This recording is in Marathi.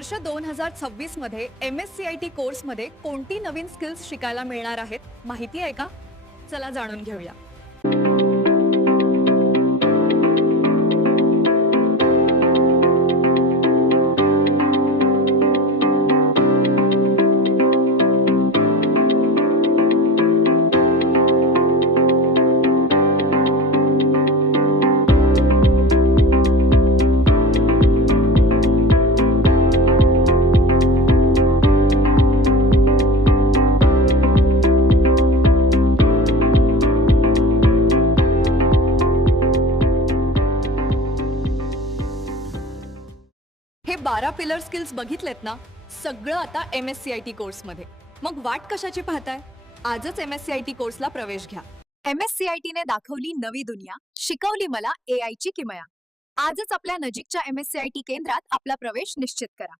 वर्ष दोन हजार सव्वीसमध्ये M S C I T कोर्समध्ये कोणती नवीन स्किल्स शिकायला मिळणार आहेत? माहिती आहे का? चला जाणून घेऊया. बारा पिलर स्किल्स बघितलेत ना सगळं आता M S C I T कोर्समध्ये मग वाट कशाची पाहताय? आजच M S C I T कोर्सला प्रवेश घ्या. एम एस सी आय टीने दाखवली नवी दुनिया शिकवली मला ए आय ची किमया. आजच आपल्या नजीकच्या M S C I T केंद्रात आपला प्रवेश निश्चित करा.